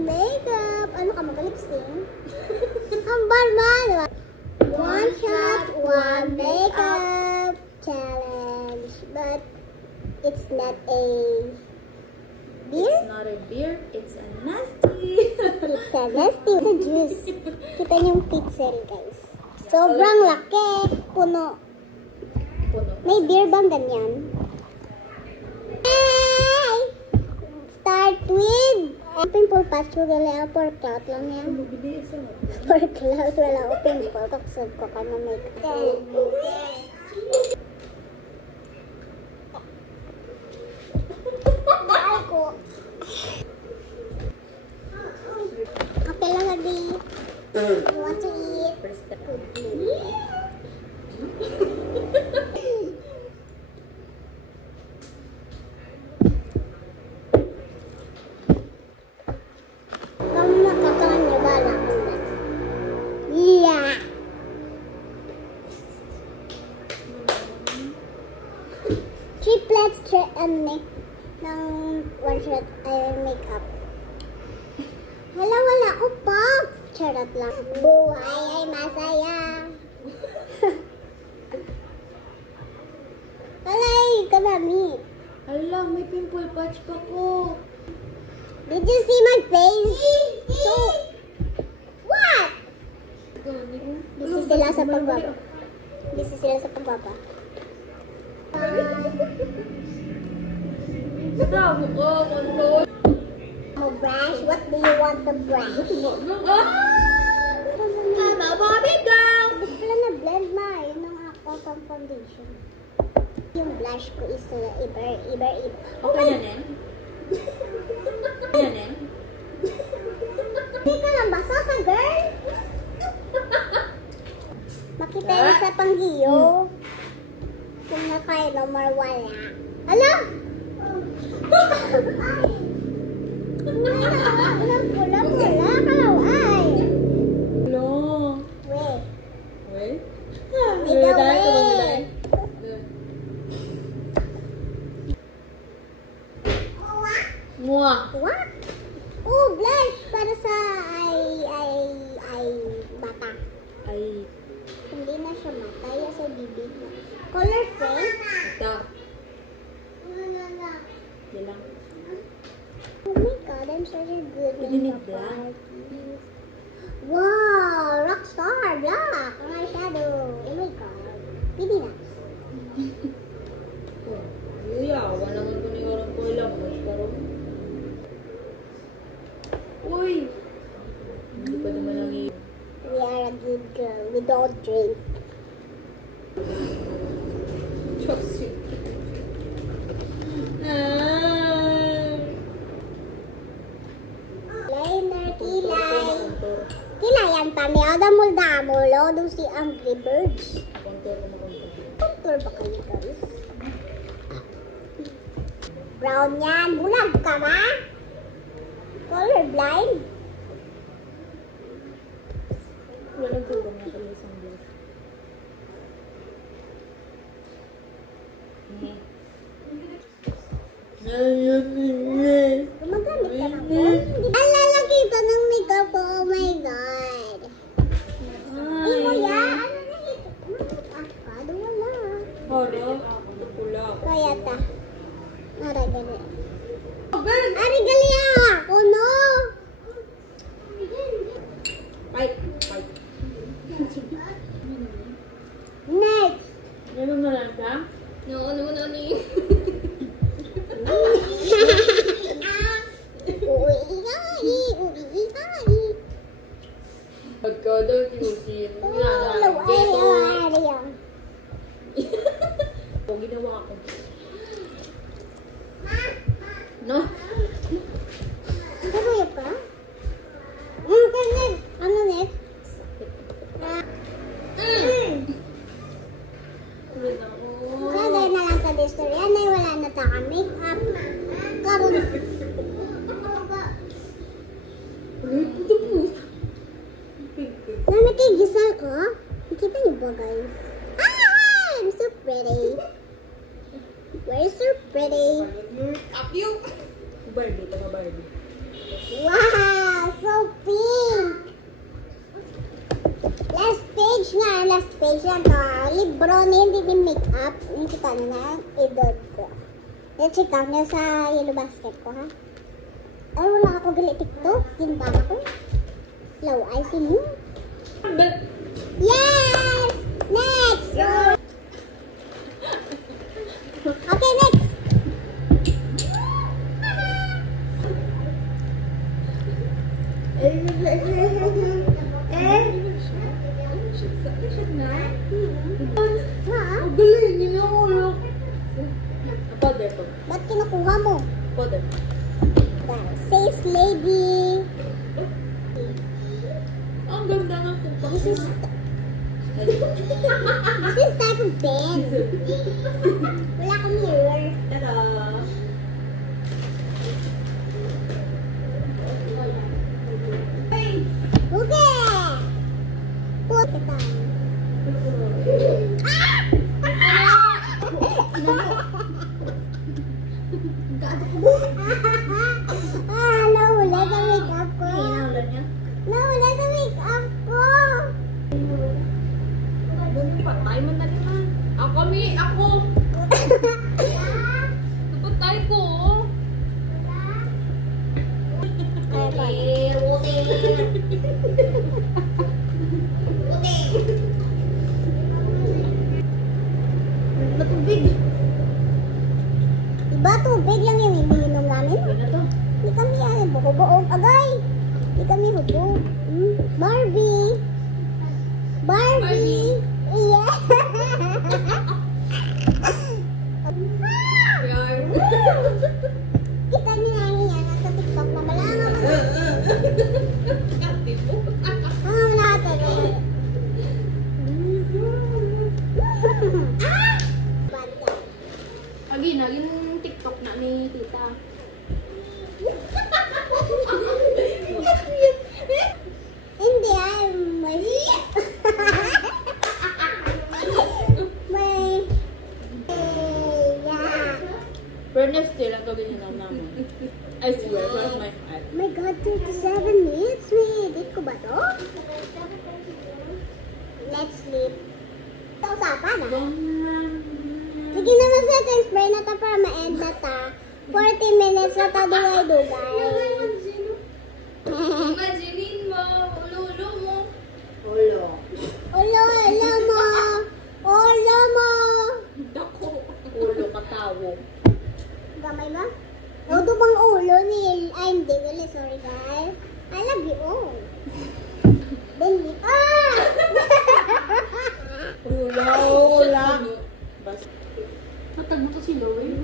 makeup. Ano ka, mag-lipsing? Ang barman. One shot, one makeup challenge. But it's not a beer? It's not a beer, it's a nasty. It's a nasty. It's a juice. Kita niyo yung pixel, guys. Sobrang laki. Puno. May beer bang ganyan? Hey! Start with pimple patch ko gali pork clout lang yan. Pork clout, wala ko pimple. Kaksod ko ka na makeup. Okay lang lagi. You want to eat? Kamu nakakawan niyo ba na? Yeah. Triplets ng one shot eye makeup. Hala, wala ko pa. Charot lang. Buhay ay masaya. Alay, kanami. Hala, may pimple patch pa ko. Did you see my face? So, what? Busy sila sa pagbaba. Busy sila sa pagbaba. Damo ko, control. Brush? What do you want to brush? Tama, Bobby gang! Ba't pala na-blend na? Yun ang ako pang foundation. Yung blush ko is iber. Okay na, Nen? Okay na, Nen? Hindi ka lang basa ka, girl? Makita yun sa panghiyo. Kung nakain o marwala. Ala! Pula, kalaway. Hello. Wait. Wait? Ikaw, wait. Mua. What? Oh, blush para sa ay bata. Ay. Hindi na siya matay sa bibig. Color fake? Ito. Yan lang. Oh my god, I'm such a good Pwede may makeup black. artist. Wow, rockstar black. Ang eyeshadow. Oh my god. Pwede na. Oh, yawa naman ko ni orang ko ilang mas karon. Uy! Hindi pa naman ang We are a good girl. We don't drink. Chosy. Liner, kilay. Kilay ang tamiyaw. Damol-damol. O, doon si Angry Birds. Kontor ko makontor. Contour ba kayo, guys? Brown yan. Bulag ka ba? Colorblind? Walang tubang na kayo isang blush. Gumagamit ka na po? Ang lalaki ito ng makeup ko. Oh my god. Ay, kuya. Ano na ito? Akado wala. Hala, pula. Kaya ta. Aray, gali. Aray, gali ako, no? Fight! Fight! Next. Meron na lang ka? No, no, no, no. Pagkado, kinusin. O, ginawa ko. No? Ano pa? Ano next? Kagay na lang ka distorya. Anay, wala na ta ka make-up. Karoon. Nanakigisal ko? Nakita niyo ba, guys? Ah! I'm so pretty. We're so pretty. Up you! Barbie, tama Barbie. Wow! So pink. Last page na to. Libro ni hindi din makeup. Yung kita na idol ko. I-check out niya sa yellow basket ko, ha? Ay, wala ako gali TikTok. Ginbang ako. Low eyes in you. Yes! Next! Okay, next! Ang galing, ginahulog. Powder po. Ba't kinukuha mo? Powder. Safe lady. Ang ganda ng tupak. This is type of pen. Wala akong mirror. Tada! Okay! Put it on. Nawala sa makeup ko. Hinahulog niya? Nawala sa makeup ko. Patay man na rin man. Ako. Napatay ko. Matubig. Diba tubig lang yung iniinom namin? Ano to? Hindi kami buko-buog. Agay! Hindi kami hubog. Barbie! Barbie! Yeah! Kita niyo na yan sa TikTok na malangan mo na. Ano natin eh? Lagi, naging TikTok na ni tita. Hindi may... may... Fairness still ang gawin niya namin. I swear, cross my heart. My God, 37 minutes? May edit ko ba to? Let's sleep. Ito usapan Sige naman sa atin, spray na ta para ma-end na ta. 40 minutes na ta dugay-dugay. Imaginin mo, ulo mo. Ulo. Ulo mo! Ulo mo! Dako. Ulo katawo. Gamay ba? O, bang ulo ni... Ay, hindi. Ulit, sorry guys. I love you all. Bendy. Ah! Ula. Bas. Matag mo to si Loy.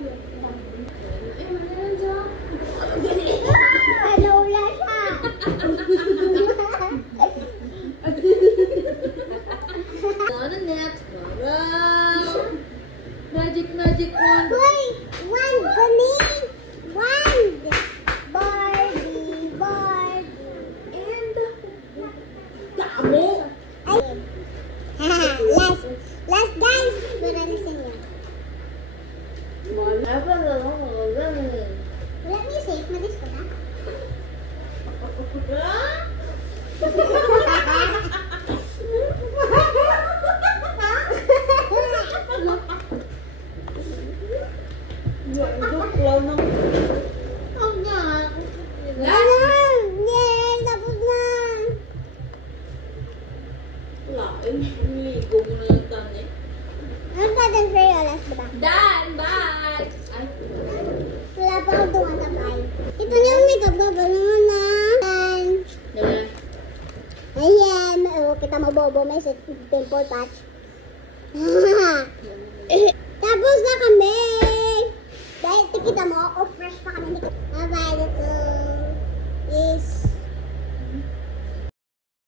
Naula siya. Ano next? Magic wand. Hoy! Wand! Galing! Wand! Barbie! And damo. Ay! Last guys! Para na sa inyo. Wala pa lang. Wala music. Madis ko na. Tapos na. Ligo mo na yung tani. Ano ka din sa'yo? Last ba? Done! Bye! Ay. Wala pa akong tumatabay. Ito na yung makeup ko. Ganun na. Dala. Ayan. Oh, kita mo bobo. May pimple patch.